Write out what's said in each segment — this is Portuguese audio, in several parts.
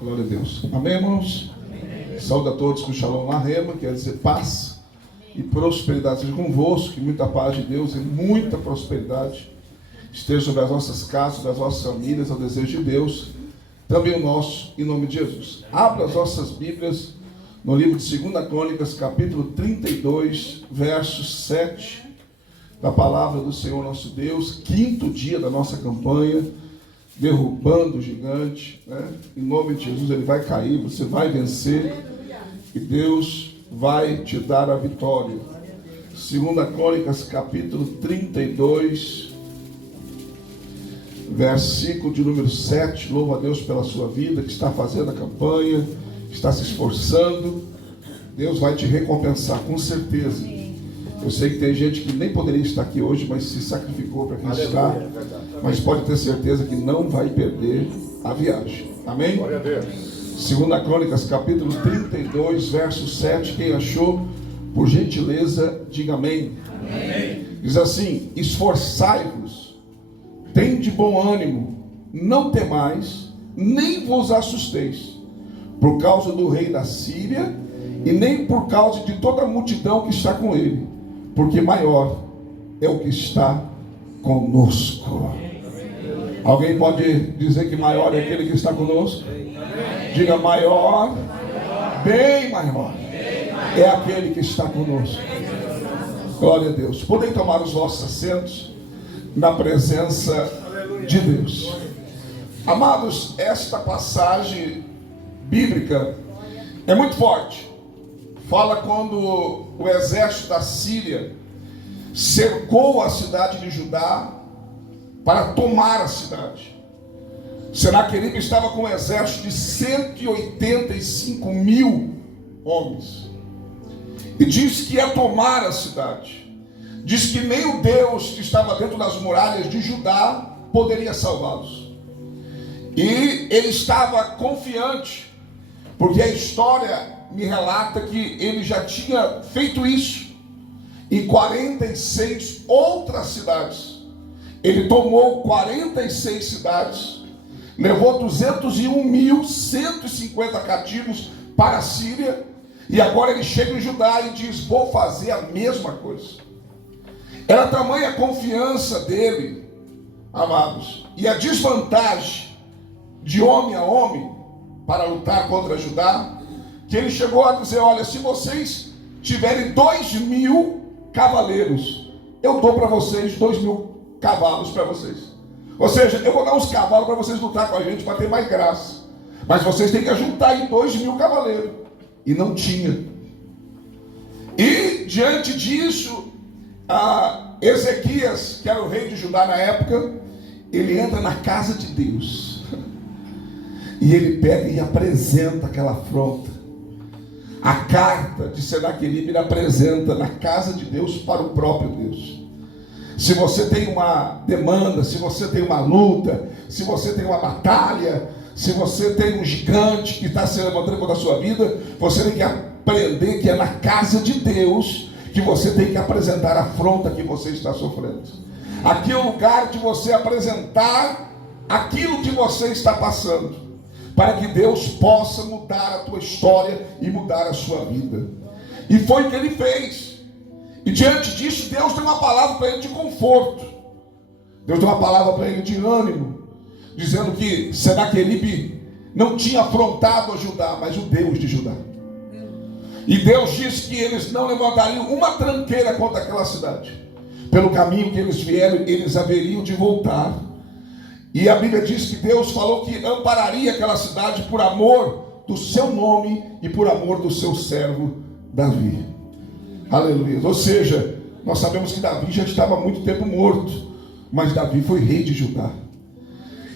Glória a Deus. Amém, irmãos? Amém. Saúde a todos com Shalom na Rema, quer dizer paz e prosperidade seja convosco, que muita paz de Deus e muita prosperidade esteja sobre as nossas casas, sobre as nossas famílias, ao desejo de Deus, também o nosso, em nome de Jesus. Abra as nossas Bíblias no livro de 2 Crônicas, capítulo 32, verso 7, da palavra do Senhor nosso Deus, quinto dia da nossa campanha, derrubando o gigante, né? Em nome de Jesus, ele vai cair, você vai vencer, e Deus vai te dar a vitória. 2 Crônicas, capítulo 32, versículo de número 7, louvo a Deus pela sua vida, que está fazendo a campanha, que está se esforçando. Deus vai te recompensar, com certeza. Eu sei que tem gente que nem poderia estar aqui hoje, mas se sacrificou para quem está. Mas pode ter certeza que não vai perder a viagem. Amém? Glória a Deus. 2 Crônicas, capítulo 32, verso 7. Quem achou, por gentileza, diga amém. Amém. Diz assim: esforçai-vos, tende bom ânimo, não temais, nem vos assusteis, por causa do rei da Síria, e nem por causa de toda a multidão que está com ele, porque maior é o que está conosco. Alguém pode dizer que maior é aquele que está conosco? Diga maior, bem maior é aquele que está conosco. Glória a Deus. Podem tomar os vossos assentos na presença de Deus. Amados, esta passagem bíblica é muito forte. Fala quando o exército da Síria cercou a cidade de Judá para tomar a cidade. Senaqueribe estava com um exército de 185 mil homens. E diz que ia tomar a cidade. Diz que nem o Deus que estava dentro das muralhas de Judá poderia salvá-los. E ele estava confiante, porque a história me relata que ele já tinha feito isso em 46 outras cidades. Ele tomou 46 cidades, levou 201.150 cativos para a Síria, e agora ele chega em Judá e diz: vou fazer a mesma coisa. Era tamanha a confiança dele, amados, e a desvantagem de homem a homem para lutar contra Judá, que ele chegou a dizer: olha, se vocês tiverem 2.000 cavaleiros, eu dou para vocês 2.000 cavalos para vocês. Ou seja, eu vou dar uns cavalos para vocês lutar com a gente, para ter mais graça. Mas vocês têm que juntar aí 2.000 cavaleiros. E não tinha. E diante disso, Ezequias, que era o rei de Judá na época, ele entra na casa de Deus. E ele pega e apresenta aquela afronta. A carta de Senaqueribe ele apresenta na casa de Deus para o próprio Deus. Se você tem uma demanda, se você tem uma luta, se você tem uma batalha, se você tem um gigante que está se levantando contra a sua vida, você tem que aprender que é na casa de Deus que você tem que apresentar a afronta que você está sofrendo. Aqui é o lugar de você apresentar aquilo que você está passando, para que Deus possa mudar a tua história e mudar a sua vida. E foi o que ele fez. E diante disso, Deus tem uma palavra para ele de conforto. Deus tem uma palavra para ele de ânimo, dizendo que Senaqueribe não tinha afrontado a Judá, mas o Deus de Judá. E Deus disse que eles não levantariam uma tranqueira contra aquela cidade. Pelo caminho que eles vieram, eles haveriam de voltar. E a Bíblia diz que Deus falou que ampararia aquela cidade por amor do seu nome e por amor do seu servo Davi. Aleluia. Ou seja, nós sabemos que Davi já estava há muito tempo morto, mas Davi foi rei de Judá.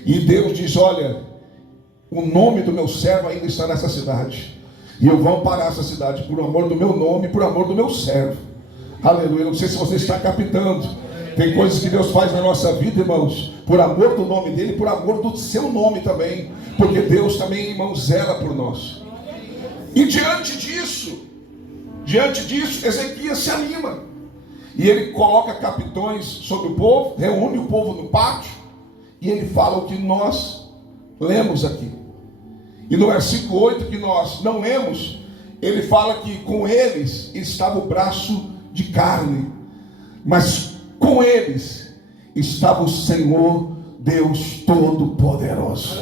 E Deus diz: olha, o nome do meu servo ainda está nessa cidade, e eu vou amparar essa cidade por amor do meu nome e por amor do meu servo. Aleluia. Não sei se você está captando. Tem coisas que Deus faz na nossa vida, irmãos, por amor do nome dele, por amor do seu nome também, porque Deus também, irmãos, zela por nós. E diante disso, Ezequias se anima, e ele coloca capitões sobre o povo, reúne o povo no pátio, e ele fala o que nós lemos aqui. E no versículo 8 que nós não lemos, ele fala que com eles estava o braço de carne, mas com eles estava o Senhor Deus Todo-Poderoso.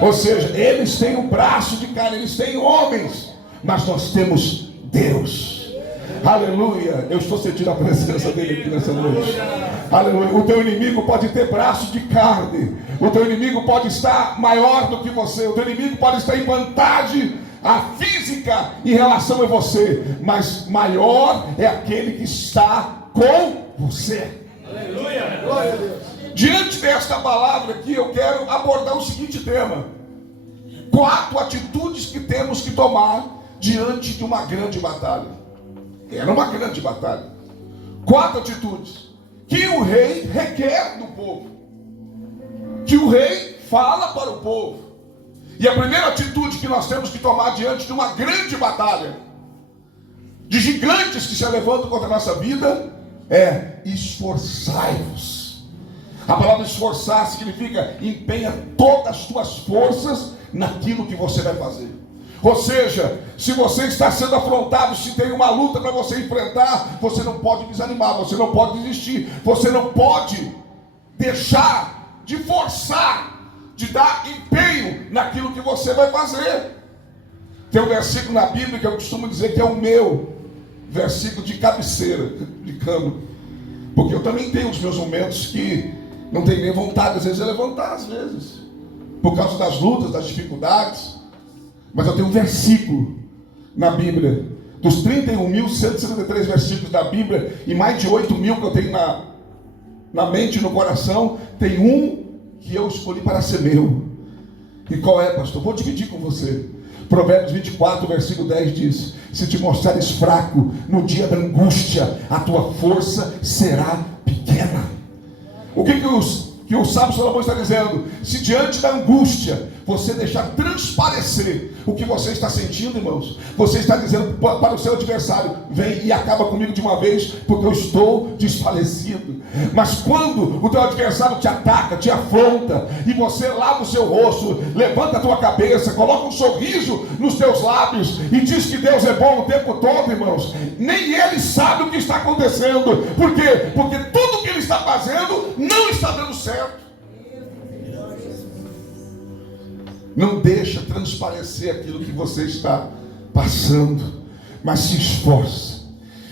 Ou seja, eles têm o braço de carne, eles têm homens, mas nós temos Deus. Aleluia, eu estou sentindo a presença dele aqui nessa noite. Aleluia, o teu inimigo pode ter braço de carne, o teu inimigo pode estar maior do que você, o teu inimigo pode estar em vantagem a física em relação a você, mas maior é aquele que está com você. Aleluia, glória a Deus. Diante desta palavra aqui, eu quero abordar o seguinte tema: 4 atitudes que temos que tomar diante de uma grande batalha. Era uma grande batalha. 4 atitudes que o rei requer do povo, que o rei fala para o povo. E a primeira atitude que nós temos que tomar diante de uma grande batalha, de gigantes que se levantam contra a nossa vida, é: esforçai-vos. A palavra esforçar significa empenha todas as tuas forças naquilo que você vai fazer. Ou seja, se você está sendo afrontado, se tem uma luta para você enfrentar, você não pode desanimar, você não pode desistir, você não pode deixar de forçar, de dar empenho naquilo que você vai fazer. Tem um versículo na Bíblia que eu costumo dizer que é o meu versículo de cabeceira, de cama, porque eu também tenho os meus momentos que não tenho nem vontade às vezes de levantar, às vezes, por causa das lutas, das dificuldades. Mas eu tenho um versículo na Bíblia, dos 31.173 versículos da Bíblia, e mais de 8.000 que eu tenho na mente e no coração, tem um que eu escolhi para ser meu. E qual é, pastor? Vou dividir com você. Provérbios 24, versículo 10 diz: se te mostrares fraco no dia da angústia, a tua força será pequena. O que o sábio Salomão está dizendo? Se diante da angústia você deixar transparecer o que você está sentindo, irmãos, você está dizendo para o seu adversário: vem e acaba comigo de uma vez, porque eu estou desfalecido. Mas quando o teu adversário te ataca, te afronta, e você lava o seu rosto, levanta a tua cabeça, coloca um sorriso nos teus lábios e diz que Deus é bom o tempo todo, irmãos, nem ele sabe o que está acontecendo. Por quê? Porque tudo que ele está fazendo não está dando certo. Não deixa transparecer aquilo que você está passando, mas se esforça,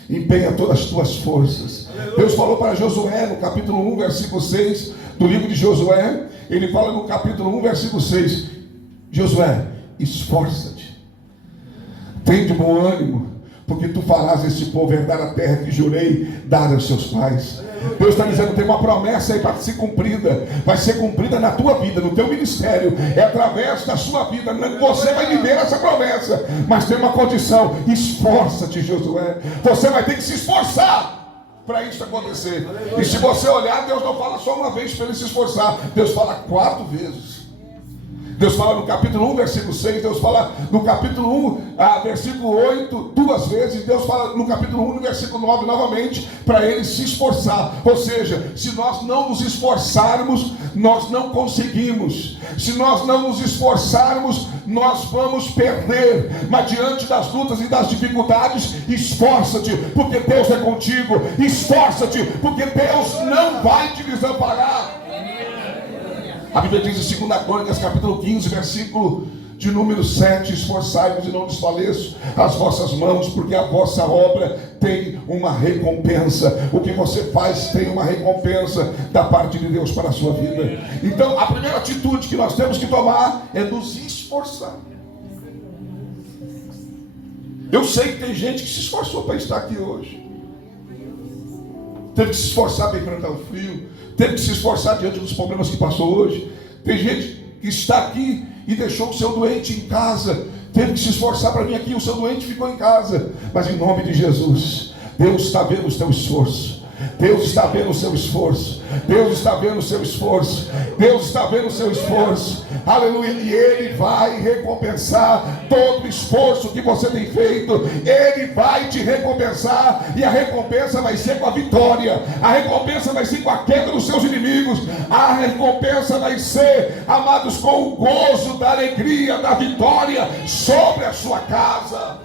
empenha todas as tuas forças. Deus falou para Josué no capítulo 1, versículo 6 do livro de Josué. Ele fala no capítulo 1, versículo 6: Josué, esforça-te, tem de bom ânimo, porque tu farás esse povo herdar a terra que jurei dar aos seus pais. Deus está dizendo: tem uma promessa aí para ser cumprida, vai ser cumprida na tua vida, no teu ministério, é através da sua vida, você vai viver essa promessa, mas tem uma condição: esforça-te, Josué. Você vai ter que se esforçar para isso acontecer. E se você olhar, Deus não fala só uma vez para ele se esforçar, Deus fala 4 vezes. Deus fala no capítulo 1, versículo 6, Deus fala no capítulo 1, versículo 8, 2 vezes, Deus fala no capítulo 1, no versículo 9, novamente, para ele se esforçar. Ou seja, se nós não nos esforçarmos, nós não conseguimos. Se nós não nos esforçarmos, nós vamos perder. Mas diante das lutas e das dificuldades, esforça-te, porque Deus é contigo. Esforça-te, porque Deus não vai te desamparar. A Bíblia diz em 2 Crônicas, capítulo 15, versículo de número 7: esforçai-vos e não desfaleçam as vossas mãos, porque a vossa obra tem uma recompensa. O que você faz tem uma recompensa da parte de Deus para a sua vida. Então, a primeira atitude que nós temos que tomar é nos esforçar. Eu sei que tem gente que se esforçou para estar aqui hoje, teve que se esforçar para enfrentar o frio, teve que se esforçar diante dos problemas que passou hoje. Tem gente que está aqui e deixou o seu doente em casa, teve que se esforçar para vir aqui, o seu doente ficou em casa. Mas em nome de Jesus, Deus está vendo o teu esforço, Deus está vendo o seu esforço. Deus está vendo o seu esforço. Deus está vendo o seu esforço. Aleluia. E Ele vai recompensar todo o esforço que você tem feito. Ele vai te recompensar. E a recompensa vai ser com a vitória. A recompensa vai ser com a queda dos seus inimigos. A recompensa vai ser, amados, com o gozo da alegria, da vitória sobre a sua casa.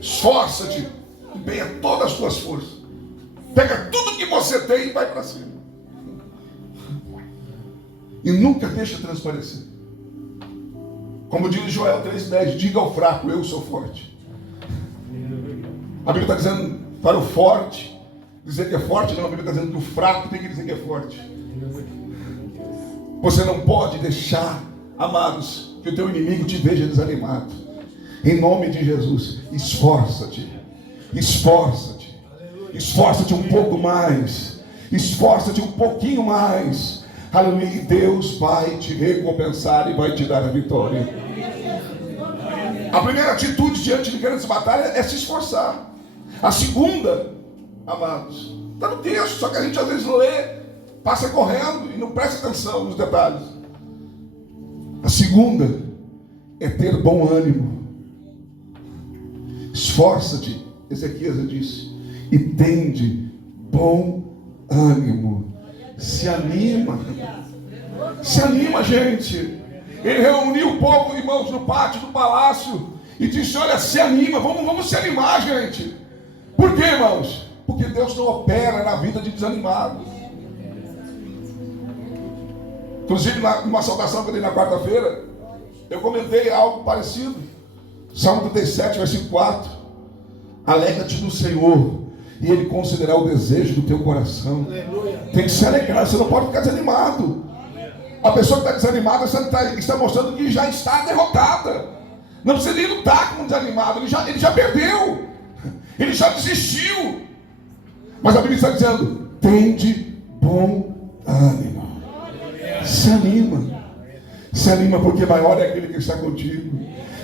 Esforça-te, empenha todas as tuas forças. Pega tudo que você tem e vai para cima. E nunca deixa transparecer. Como diz Joel 3,10, diga ao fraco, eu sou forte. A Bíblia está dizendo para o forte dizer que é forte, não. A Bíblia está dizendo que o fraco tem que dizer que é forte. Você não pode deixar, amados, que o teu inimigo te veja desanimado. Em nome de Jesus, esforça-te. Esforça-te. Esforça-te um pouco mais. Esforça-te um pouquinho mais. Aleluia. E Deus vai te recompensar e vai te dar a vitória. A primeira atitude diante de grandes batalhas é se esforçar. A segunda, amados, está no texto, só que a gente às vezes não lê, passa correndo e não presta atenção nos detalhes. A segunda é ter bom ânimo. Esforça-te, Ezequias disse, e tende bom ânimo. Se anima. Se anima, gente. Ele reuniu o povo, irmãos, no pátio do palácio e disse, olha, se anima, vamos se animar, gente. Por quê, irmãos? Porque Deus não opera na vida de desanimados. Inclusive, numa saudação que eu dei na quarta-feira, eu comentei algo parecido. Salmo 37, versículo 4. Alegra-te no Senhor, e Ele considerará o desejo do teu coração. Tem que se alegrar, você não pode ficar desanimado. A pessoa que está desanimada está mostrando que já está derrotada. Não precisa nem lutar com o desanimado, ele já perdeu. Ele já desistiu. Mas a Bíblia está dizendo, tende bom ânimo. Se anima. Se anima porque maior é aquele que está contigo.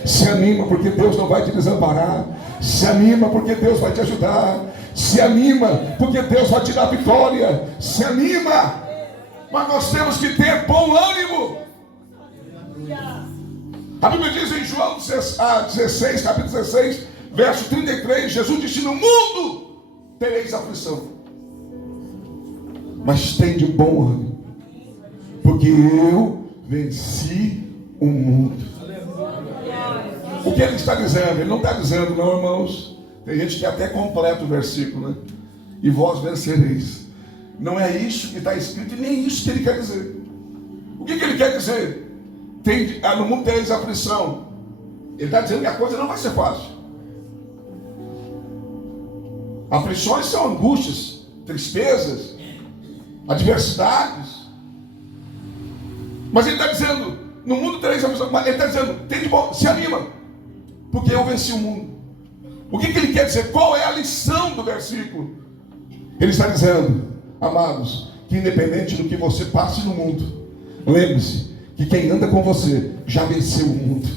Se anima porque Deus não vai te desamparar. Se anima porque Deus vai te ajudar. Se anima porque Deus vai te dar vitória. Se anima. Mas nós temos que ter bom ânimo. A Bíblia diz em João 16, capítulo 16, verso 33, Jesus disse, no mundo tereis aflição, mas tende bom ânimo, porque eu venci o mundo. O que ele está dizendo? Ele não está dizendo, não, irmãos. Tem gente que até completa o versículo, né? E vós vencereis. Não é isso que está escrito e nem isso que ele quer dizer. O que ele quer dizer? No mundo tereis aflição. Ele está dizendo que a coisa não vai ser fácil. Aflições são angústias, tristezas, adversidades. Mas ele está dizendo, no mundo tereis aflição. Mas ele está dizendo, tem de bom, se anima, porque eu venci o mundo. O que ele quer dizer? Qual é a lição do versículo? Ele está dizendo, amados, que independente do que você passe no mundo, lembre-se que quem anda com você já venceu o mundo.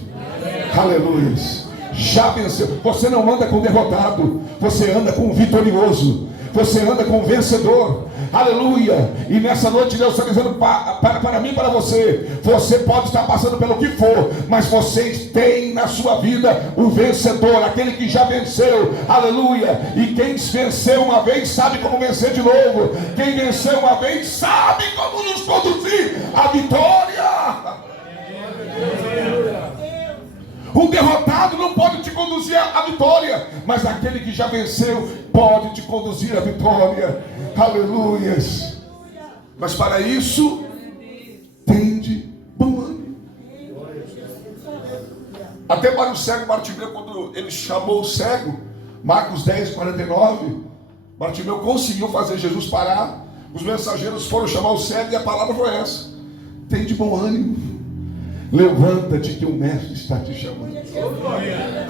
Aleluia. Já venceu. Você não anda com derrotado, você anda com vitorioso. Você anda com vencedor. Aleluia. E nessa noite Deus está dizendo para mim e para você, você pode estar passando pelo que for, mas vocês têm na sua vida o vencedor, aquele que já venceu. Aleluia. E quem venceu uma vez sabe como vencer de novo. Quem venceu uma vez sabe como nos conduzir à vitória. O derrotado não pode te conduzir à vitória, mas aquele que já venceu pode te conduzir à vitória. Aleluias. Mas para isso, tende bom ânimo. Até para o cego Bartimeu, quando ele chamou o cego, Marcos 10, 49, Bartimeu conseguiu fazer Jesus parar. Os mensageiros foram chamar o cego e a palavra foi essa: tende bom ânimo. Levanta-te que o mestre está te chamando.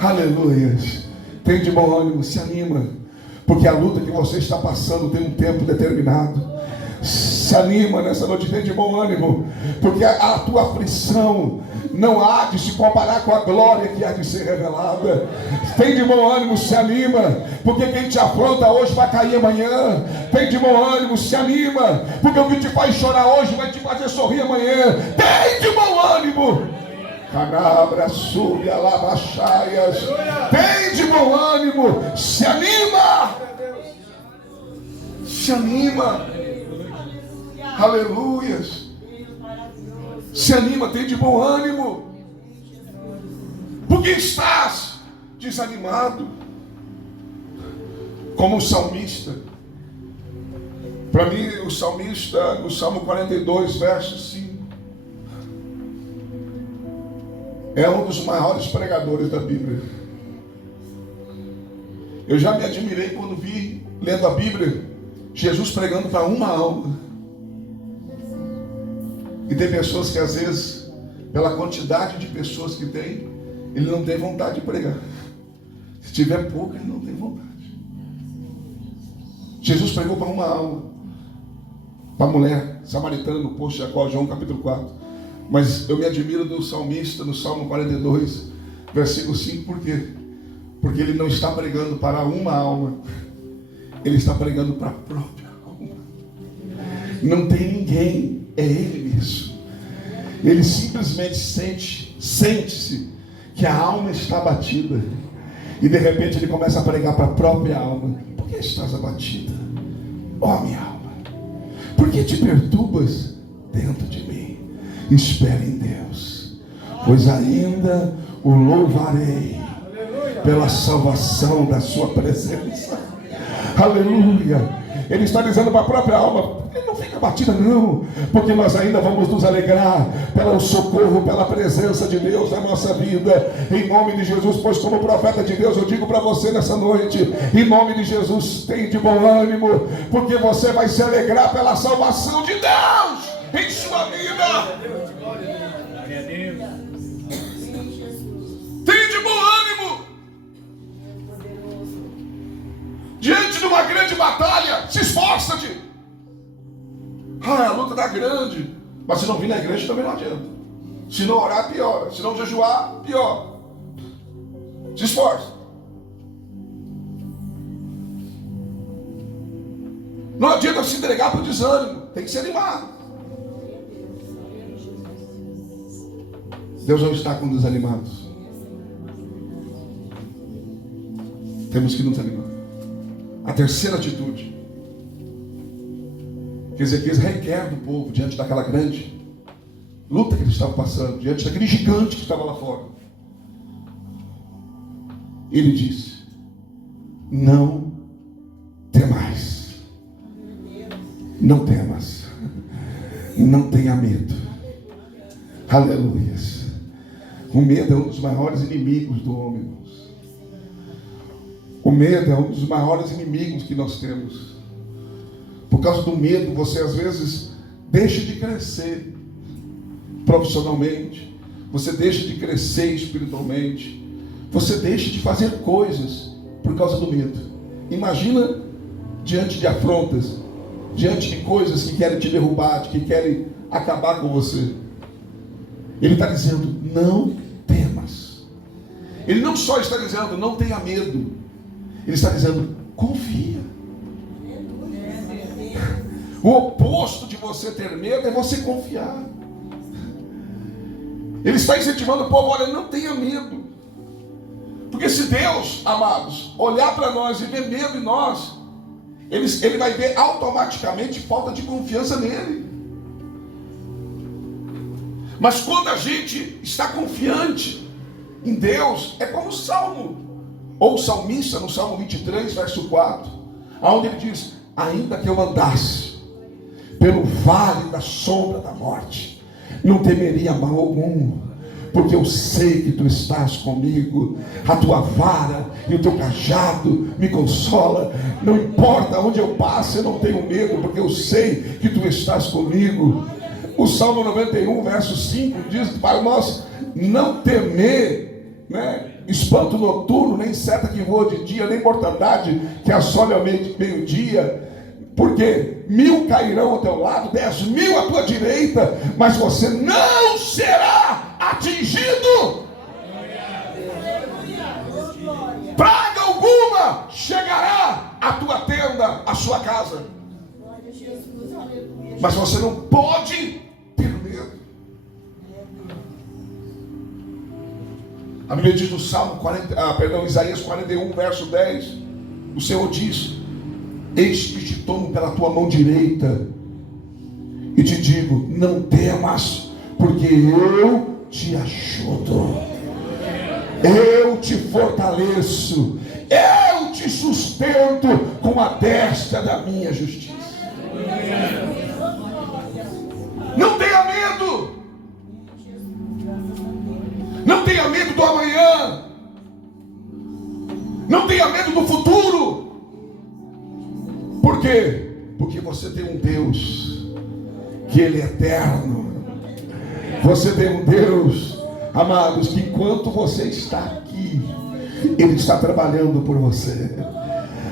Aleluia. Tem de bom ânimo, se anima, porque a luta que você está passando tem um tempo determinado. Se anima nessa noite, tem de bom ânimo, porque a tua aflição não há de se comparar com a glória que há de ser revelada. Tem de bom ânimo, se anima, porque quem te afronta hoje vai cair amanhã. Tem de bom ânimo, se anima, porque o que te faz chorar hoje vai te fazer sorrir amanhã. Tem de bom ânimo. Canabra, sube, alabachaias. Tem de bom ânimo, se anima. Se anima. Aleluias. Se anima, tem de bom ânimo. Porque estás desanimado. Como o salmista. Para mim, o salmista, no Salmo 42, verso 5, é um dos maiores pregadores da Bíblia. Eu já me admirei quando vi, lendo a Bíblia, Jesus pregando para uma alma. E tem pessoas que às vezes, pela quantidade de pessoas que tem, ele não tem vontade de pregar. Se tiver pouco, ele não tem vontade. Jesus pregou para uma alma, para a mulher samaritana no poço de Jacó, João capítulo 4. Mas eu me admiro do salmista, no Salmo 42, versículo 5, por quê? Porque ele não está pregando para uma alma, ele está pregando para a própria alma. Não tem ninguém, é ele mesmo. Ele simplesmente sente-se que a alma está abatida. E de repente ele começa a pregar para a própria alma. Por que estás abatida, ó minha alma? Por que te perturbas dentro de mim? Espere em Deus, pois ainda o louvarei pela salvação da sua presença. Aleluia. Ele está dizendo para a própria alma: não fica batida não, porque nós ainda vamos nos alegrar pelo socorro, pela presença de Deus na nossa vida, em nome de Jesus. Pois como profeta de Deus, eu digo para você nessa noite, em nome de Jesus, tem de bom ânimo, porque você vai se alegrar pela salvação de Deus em sua vida. Tem de bom ânimo. Diante de uma grande batalha, se esforça-te. A luta está grande, mas se não vir na igreja também não adianta. Se não orar, pior. Se não jejuar, pior. Se esforça. Não adianta se entregar para o desânimo, tem que ser animado. Deus não está com desanimados. Temos que nos animar. A terceira atitude que Ezequias requer do povo diante daquela grande luta que eles estavam passando, diante daquele gigante que estava lá fora. Ele disse: não temais. Não temas. Não tenha medo. Aleluias. O medo é um dos maiores inimigos do homem, irmãos. O medo é um dos maiores inimigos que nós temos. Por causa do medo, você às vezes deixa de crescer profissionalmente, você deixa de crescer espiritualmente, você deixa de fazer coisas por causa do medo. Imagina diante de afrontas, diante de coisas que querem te derrubar, que querem acabar com você. Ele está dizendo: não temas. Ele não só está dizendo não tenha medo, ele está dizendo confia. O oposto de você ter medo é você confiar. Ele está incentivando o povo: olha, não tenha medo. Porque se Deus, amados, olhar para nós e ver medo em nós, ele vai ver automaticamente falta de confiança nele. Mas quando a gente está confiante em Deus, é como o Salmo, ou o salmista no Salmo 23, verso 4, onde ele diz: ainda que eu andasse pelo vale da sombra da morte, não temeria mal algum, porque eu sei que tu estás comigo. A tua vara e o teu cajado me consola. Não importa onde eu passe, eu não tenho medo, porque eu sei que tu estás comigo. O Salmo 91, verso 5 diz para nós não temer, espanto noturno, nem seta que voa de dia, nem mortandade que assole ao meio-dia. Porque 1000 cairão ao teu lado, 10.000 à tua direita, mas você não será atingido. Praga alguma chegará à tua tenda, à sua casa. Mas você não pode ter medo. A Bíblia diz no Salmo Isaías 41, verso 10, o Senhor diz: eis que te tomo pela tua mão direita e te digo, não temas, porque eu te ajudo, eu te fortaleço, eu te sustento com a destra da minha justiça. Não tenha medo. Não tenha medo do amanhã. Não tenha medo do futuro. Por quê? Porque você tem um Deus que Ele é eterno. Você tem um Deus, amados, que enquanto você está aqui, Ele está trabalhando por você.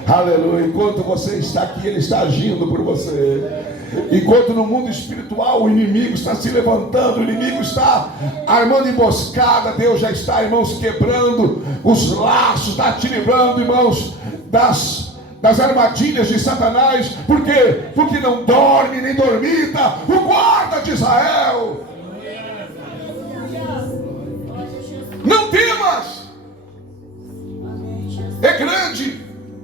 Aleluia. Enquanto você está aqui, Ele está agindo por você. Enquanto no mundo espiritual o inimigo está se levantando, o inimigo está armando emboscada, Deus já está, irmãos, quebrando os laços, está te livrando, irmãos, das armadilhas de Satanás. Por quê? Porque não dorme nem dormita o guarda de Israel. Não temas. É grande,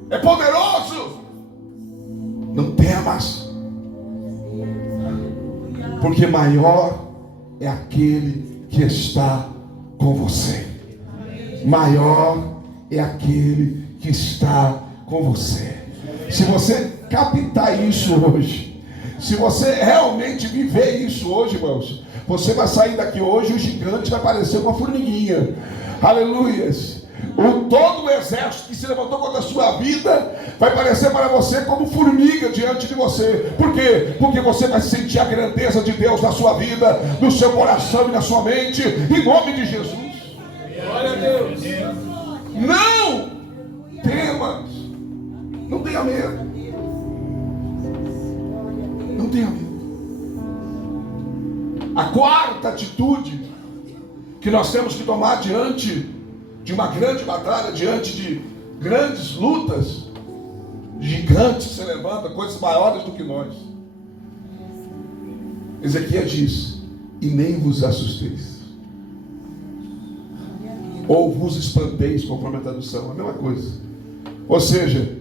é poderoso. Não temas, porque maior é aquele que está com você. Maior é aquele que está com você. Se você captar isso hoje, se você realmente viver isso hoje, irmãos, você vai sair daqui hoje, o gigante vai parecer uma formiguinha. Aleluias. Todo o exército que se levantou contra a sua vida vai parecer para você como formiga diante de você. Por quê? Porque você vai sentir a grandeza de Deus na sua vida, no seu coração e na sua mente, em nome de Jesus. Glória a Deus. Não temas. Não tenha medo. Não tenha medo. A quarta atitude que nós temos que tomar diante de uma grande batalha, diante de grandes lutas, gigantes que se levantam, coisas maiores do que nós. Ezequiel diz: e nem vos assusteis, ou vos espanteis, conforme a tradução, a mesma coisa. Ou seja,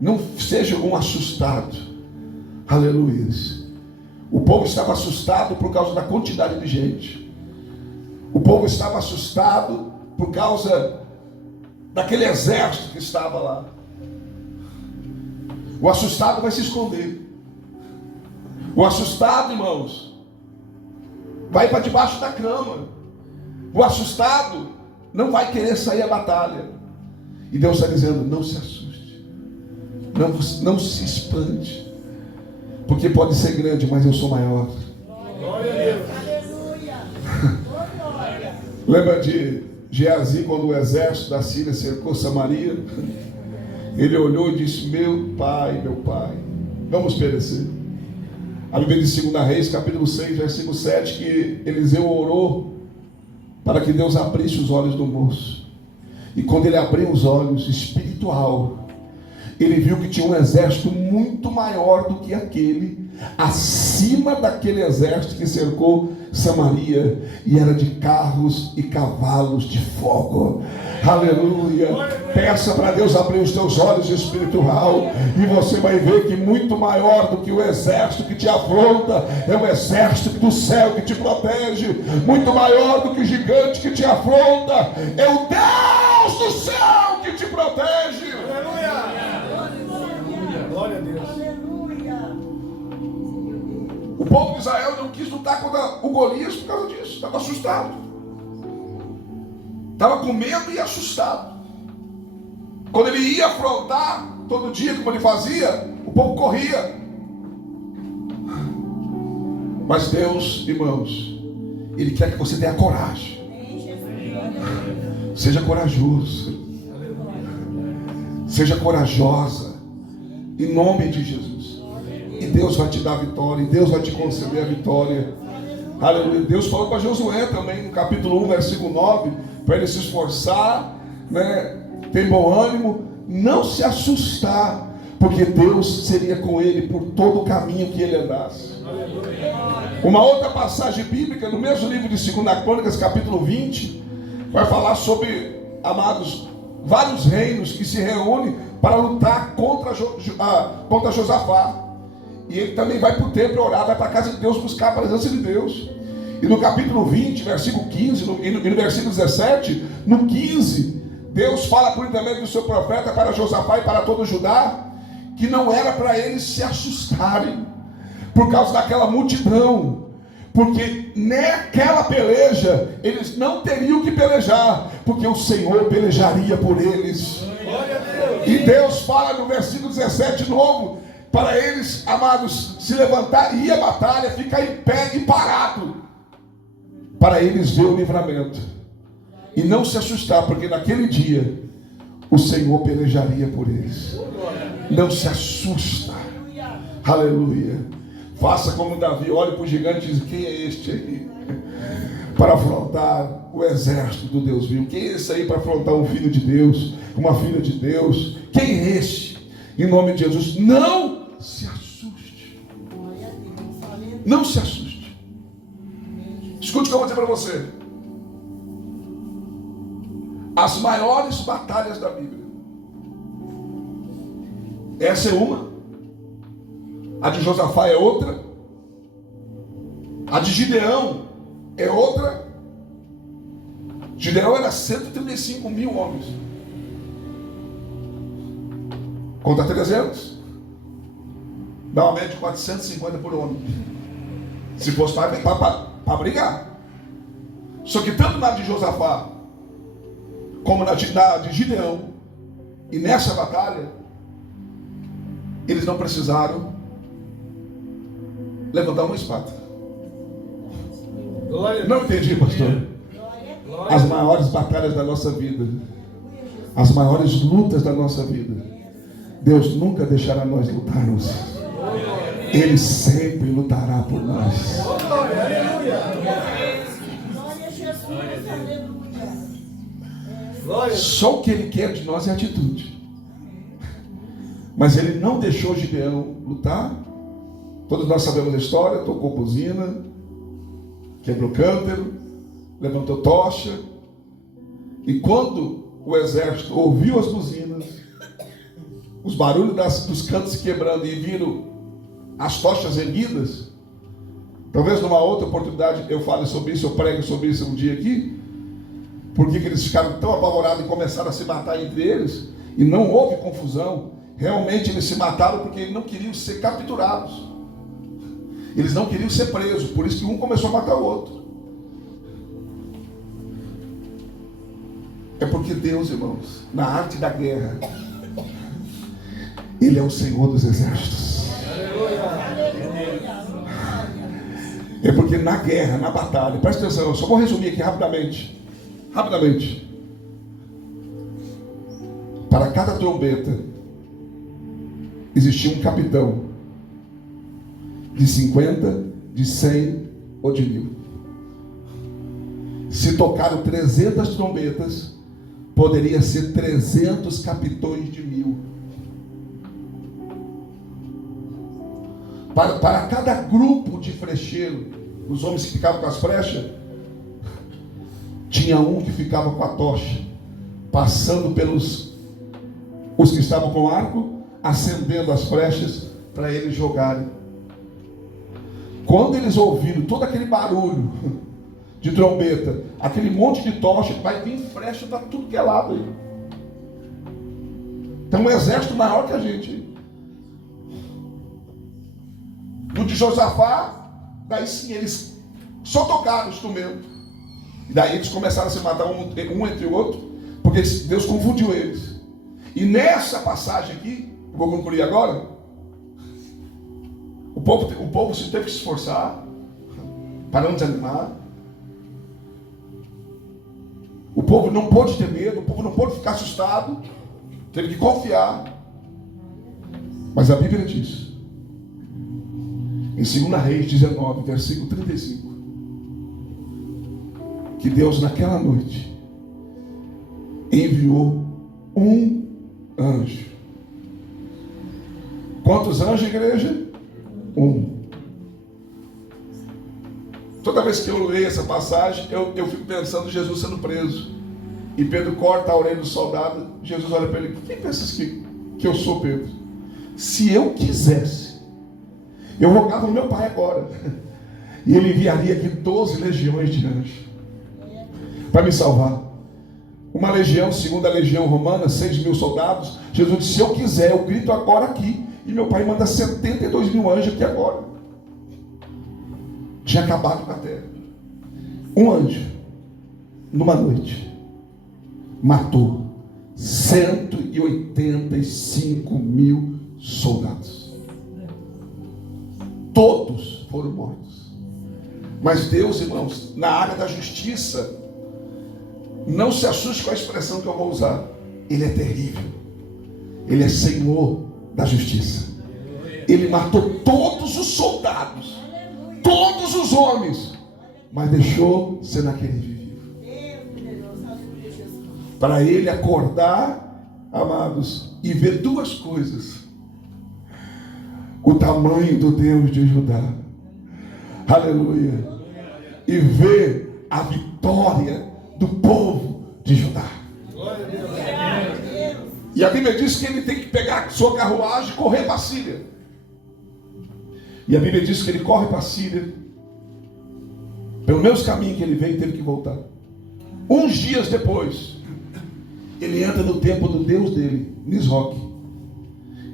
não seja um assustado. Aleluia. O povo estava assustado por causa da quantidade de gente. O povo estava assustado por causa daquele exército que estava lá. O assustado vai se esconder. O assustado, irmãos, vai para debaixo da cama. O assustado não vai querer sair à batalha. E Deus está dizendo: não se assuste, não se espante, porque pode ser grande, mas eu sou maior. Glória a Deus. Lembra de Geazi, quando o exército da Síria cercou Samaria? Ele olhou e disse: meu pai, vamos perecer. A Bíblia de 2 Reis, capítulo 6, versículo 7, que Eliseu orou para que Deus abrisse os olhos do moço. E quando ele abriu os olhos espiritual, ele viu que tinha um exército muito maior do que aquele, acima daquele exército que cercou Samaria, e era de carros e cavalos de fogo. Aleluia. Peça para Deus abrir os teus olhos espiritual, e você vai ver que muito maior do que o exército que te afronta é o exército do céu que te protege. Muito maior do que o gigante que te afronta é o Deus do céu que te protege. Aleluia. Glória a Deus. O povo de Israel não quis lutar contra o Golias por causa disso. Estava assustado. Estava com medo e assustado. Quando ele ia afrontar todo dia, como ele fazia, o povo corria. Mas Deus, irmãos, Ele quer que você tenha coragem. Seja corajoso. Seja corajosa. Em nome de Jesus. Deus vai te dar a vitória, e Deus vai te conceder a vitória. Aleluia. Deus falou para Josué também, no capítulo 1, versículo 9, para ele se esforçar, né, ter bom ânimo, não se assustar, porque Deus seria com ele por todo o caminho que ele andasse. Uma outra passagem bíblica, no mesmo livro de 2 Crônicas, capítulo 20, vai falar sobre, amados, vários reinos que se reúnem para lutar contra Josafá. E ele também vai para o templo orar, vai para a casa de Deus buscar a presença de Deus. E no capítulo 20, versículo 15, e no versículo 17, no 15, Deus fala por intermédio do seu profeta para Josafá e para todo Judá, que não era para eles se assustarem por causa daquela multidão, porque naquela peleja eles não teriam que pelejar, porque o Senhor pelejaria por eles. E Deus fala no versículo 17 de novo, para eles, amados, se levantar e ir à batalha, ficar em pé e parado, para eles ver o livramento e não se assustar, porque naquele dia o Senhor pelejaria por eles. Não se assusta. Aleluia. Faça como Davi, olhe para o gigante e diz: quem é este aí para afrontar o exército do Deus vivo? Quem é esse aí para afrontar um filho de Deus, uma filha de Deus? Quem é este? Em nome de Jesus, não se assuste. Não se assuste. Escute o que eu vou dizer para você. As maiores batalhas da Bíblia, essa é uma, a de Josafá é outra, a de Gideão é outra. Gideão era 135 mil homens contra 300, dá uma média de 450 por homem, se fosse para brigar. Só que tanto na de Josafá como na de Gideão, e nessa batalha eles não precisaram levantar uma espada. Não entendi, pastor. As maiores batalhas da nossa vida, as maiores lutas da nossa vida, Deus nunca deixará nós lutarmos. Ele sempre lutará por nós. Só o que Ele quer de nós é atitude. Mas Ele não deixou Gideão lutar. Todos nós sabemos a história. Tocou buzina, quebrou cântaro, levantou tocha. E quando o exército ouviu as buzinas, os barulhos dos cantos se quebrando, e viram as tochas erguidas, talvez numa outra oportunidade eu fale sobre isso, eu prego sobre isso um dia aqui, porque eles ficaram tão apavorados e começaram a se matar entre eles, e não houve confusão. Realmente eles se mataram porque eles não queriam ser capturados, eles não queriam ser presos, por isso que um começou a matar o outro. É porque Deus, irmãos, na arte da guerra, Ele é o Senhor dos exércitos. É porque na guerra, na batalha, presta atenção, eu só vou resumir aqui rapidamente. Para cada trombeta existia um capitão de 50, de 100 ou de 1000. Se tocaram 300 trombetas, poderia ser 300 capitões de 1000. Para cada grupo de frecheiro, os homens que ficavam com as flechas, tinha um que ficava com a tocha, passando pelos os que estavam com o arco, acendendo as flechas para eles jogarem. Quando eles ouviram todo aquele barulho de trombeta, aquele monte de tocha, vai vir flecha para tudo que é lado aí. Tem um exército maior que a gente. No de Josafá, daí sim, eles só tocaram o instrumento. E daí eles começaram a se matar um entre o outro, porque Deus confundiu eles. E nessa passagem aqui, eu vou concluir agora, o povo se teve que se esforçar para não desanimar. O povo não pôde ter medo, o povo não pôde ficar assustado, teve que confiar. Mas a Bíblia diz em 2 Reis 19, versículo 35, que Deus naquela noite enviou um anjo. Quantos anjos, igreja? Um. Toda vez que eu leio essa passagem, eu fico pensando Jesus sendo preso. E Pedro corta a orelha do soldado. Jesus olha para ele: quem pensas que eu sou, Pedro? Se eu quisesse, eu rogava ao meu pai agora, e ele enviaria aqui 12 legiões de anjos para me salvar. Uma legião, segundo a legião romana, 6.000 soldados. Jesus disse: se eu quiser, eu grito agora aqui, e meu pai manda 72.000 anjos aqui agora. Tinha acabado com a terra. Um anjo, numa noite, matou 185.000 soldados. Todos foram mortos. Mas Deus, irmãos, na área da justiça, não se assuste com a expressão que eu vou usar. Ele é terrível. Ele é Senhor da justiça. Ele matou todos os soldados, todos os homens, mas deixou Senaqueribe vivo. Para ele acordar, amados, e ver duas coisas: o tamanho do Deus de Judá, aleluia, e ver a vitória do povo de Judá. E a Bíblia diz que ele tem que pegar a sua carruagem e correr para a Síria. E a Bíblia diz que ele corre para a Síria, pelo mesmo caminho que ele veio, teve que voltar. Uns dias depois, ele entra no templo do Deus dele, Nisroque,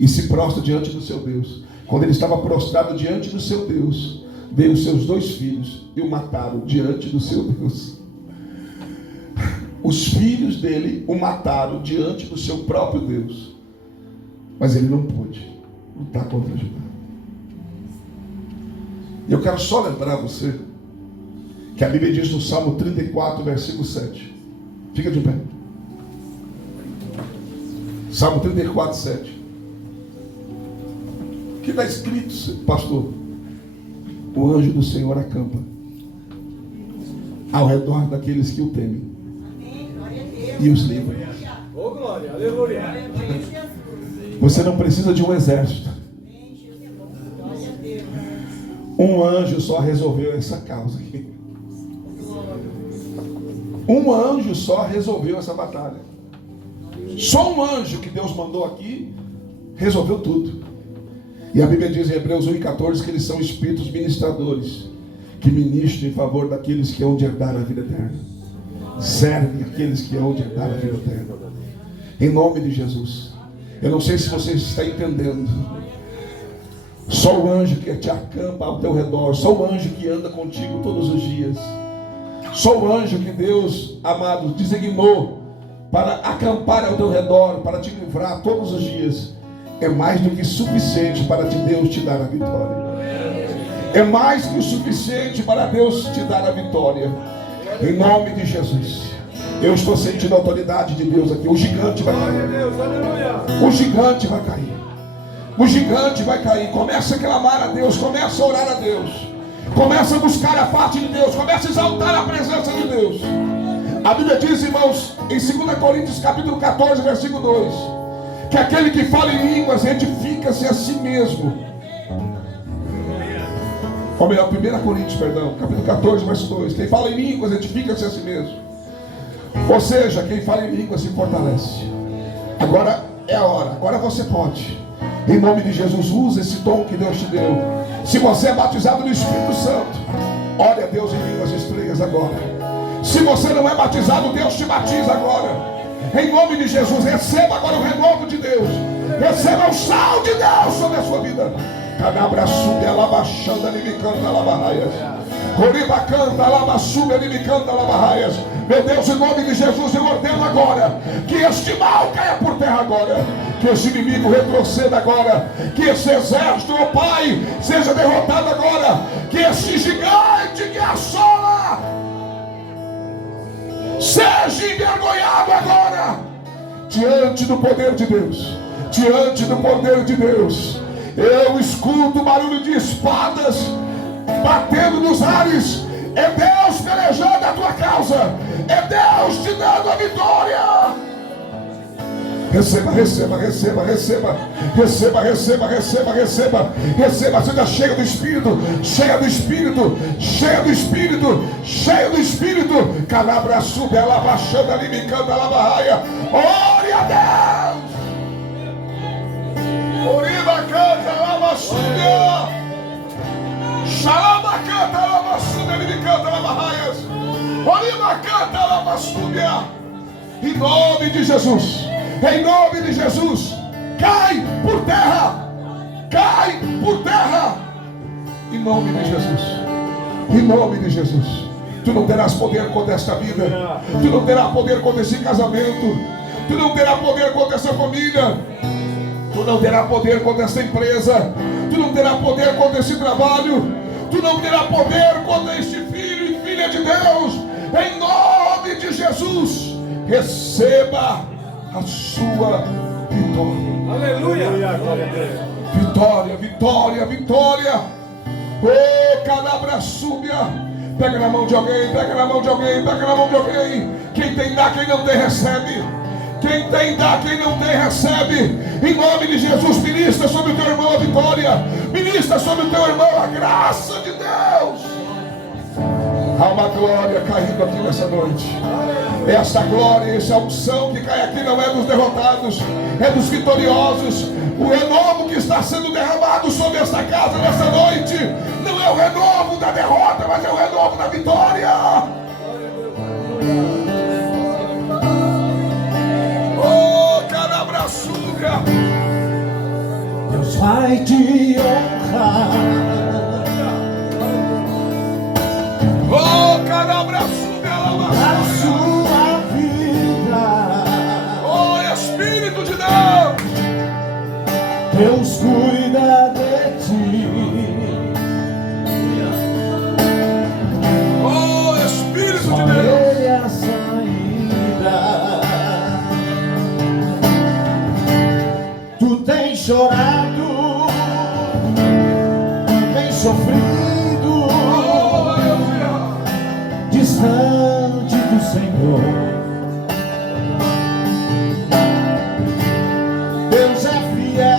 e se prostra diante do seu Deus. Quando ele estava prostrado diante do seu Deus, veio os seus 2 filhos e o mataram diante do seu Deus. Os filhos dele o mataram diante do seu próprio Deus. Mas ele não pôde lutar contra Judá. Eu quero só lembrar você que a Bíblia diz no Salmo 34, versículo 7. Fica de pé. Salmo 34, 7. O que está escrito, pastor? O anjo do Senhor acampa ao redor daqueles que o temem e os livra. Oh, glória, aleluia. Você não precisa de um exército. Um anjo só resolveu essa causa aqui. Um anjo só resolveu essa batalha. Só um anjo que Deus mandou aqui resolveu tudo. E a Bíblia diz em Hebreus 1,14 que eles são espíritos ministradores que ministram em favor daqueles que hão de herdar a vida eterna. Servem aqueles que hão de herdar a vida eterna. Em nome de Jesus. Eu não sei se você está entendendo. Só o anjo que te acampa ao teu redor. Só o anjo que anda contigo todos os dias. Só o anjo que Deus, amado, designou para acampar ao teu redor, para te livrar todos os dias, é mais do que suficiente para Deus te dar a vitória. É mais que o suficiente para Deus te dar a vitória. Em nome de Jesus. Eu estou sentindo a autoridade de Deus aqui. O gigante vai cair. O gigante vai cair. O gigante vai cair. Começa a clamar a Deus. Começa a orar a Deus. Começa a buscar a parte de Deus. Começa a exaltar a presença de Deus. A Bíblia diz, irmãos, em 2 Coríntios capítulo 14, versículo 2, que aquele que fala em línguas edifica-se a si mesmo. Ou melhor, 1 Coríntios, perdão, capítulo 14, verso 2. Quem fala em línguas edifica-se a si mesmo. Ou seja, quem fala em línguas se fortalece. Agora é a hora, agora você pode. Em nome de Jesus, use esse dom que Deus te deu. Se você é batizado no Espírito Santo, ore a Deus em línguas estranhas agora. Se você não é batizado, Deus te batiza agora. Em nome de Jesus, receba agora o renovo de Deus. Receba o sal de Deus sobre a sua vida. Canabra sube, alabaxanda, nimicanta, alabarraias. Coriba canta, alabaçube, nimicanta, alabarraias. Meu Deus, em nome de Jesus, eu ordeno agora que este mal caia por terra agora. Que este inimigo retroceda agora. Que esse exército, ó Pai, seja derrotado agora. Que este gigante que assola seja envergonhado agora. Diante do poder de Deus. Diante do poder de Deus. Eu escuto barulho de espadas batendo nos ares. É Deus pelejando a tua causa. É Deus te dando a vitória. Receba, receba, receba, receba, receba, receba, receba, receba, receba. Seja cheia do Espírito, cheia do Espírito, cheia do Espírito, cheia do Espírito. Calabra sube, ela baixando ali, me canta, ela barraia. Ore a Deus. Oriba canta, ela baixunda. Xalaba canta, ela baixunda, ele me canta, ela barraias. Oriba canta, ela baixunda. Em nome de Jesus. Em nome de Jesus, cai por terra, cai por terra, em nome de Jesus, em nome de Jesus. Tu não terás poder contra esta vida, tu não terás poder contra esse casamento, tu não terás poder contra essa família, tu não terás poder contra essa empresa, tu não terás poder contra esse trabalho, tu não terás poder contra este filho e filha de Deus. Em nome de Jesus, receba a sua vitória. Aleluia. Vitória, vitória, vitória. Oh, calabra súbia. Pega na mão de alguém, pega na mão de alguém, pega na mão de alguém. Quem tem dá, quem não tem recebe. Quem tem dá, quem não tem recebe. Em nome de Jesus, ministra sobre o teu irmão a vitória. Ministra sobre o teu irmão a graça de Deus. Há uma glória caindo aqui nessa noite. Esta glória, essa unção que cai aqui não é dos derrotados, é dos vitoriosos. O renovo que está sendo derramado sobre esta casa nessa noite não é o renovo da derrota, mas é o renovo da vitória. Oh, carabraçuga. Deus vai te honrar. Oh, carabraçuga, A sua vida. oh, Espírito de Deus. Deus cuida de ti. Oh, Espírito Só de Deus. Ele é a saída. Tu tens chorado, tens sofrido, Oh, aleluia. distante do Senhor. Deus é fiel,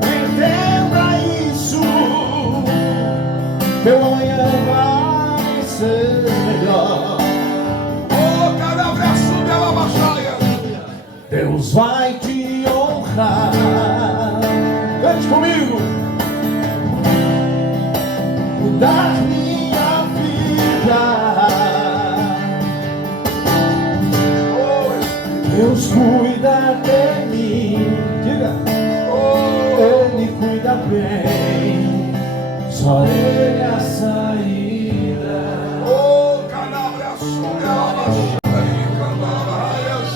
entenda isso. Teu amanhã vai ser melhor. Oh, carabraçuga, ela baixaia. Deus vai te honrar. Cante comigo. Mudar minha vida. Deus cuida de mim. Diga. Ele cuida bem. Só Ele é a saída. Oh, carabraçuga, ela baixaia, me canta, ela barraias.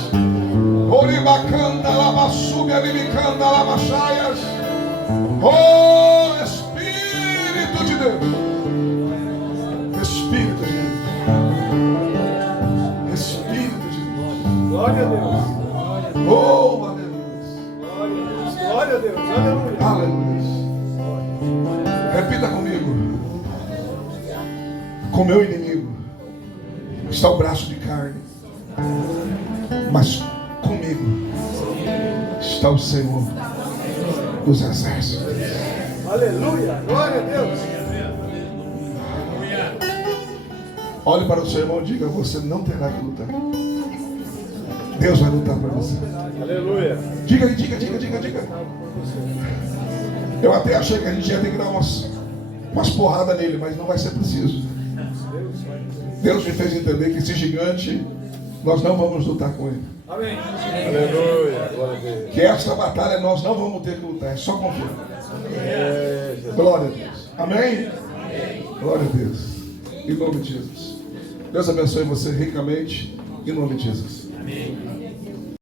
Oribacanda, ela baixuga, me canta, ela baixaias. Oh, Espírito de Deus. Espírito de Deus. Espírito de Deus. Glória a Deus. Oh, aleluia. Glória a Deus. Glória a Deus. Aleluia. Aleluia. Repita comigo. Com meu inimigo está o braço de carne, mas comigo está o Senhor dos exércitos. Aleluia. Glória a Deus. Olhe para o seu irmão e diga: você não terá que lutar. Deus vai lutar para você. Aleluia. Diga, diga. Eu até achei que a gente ia ter que dar umas porradas nele, mas não vai ser preciso. Deus me fez entender que esse gigante, nós não vamos lutar com ele. Amém. Aleluia. Glória a Deus. Que esta batalha nós não vamos ter que lutar, é só confiar. Glória a Deus. Amém? Glória a Deus. Em nome de Jesus. Deus abençoe você ricamente. Em nome de Jesus. Amém.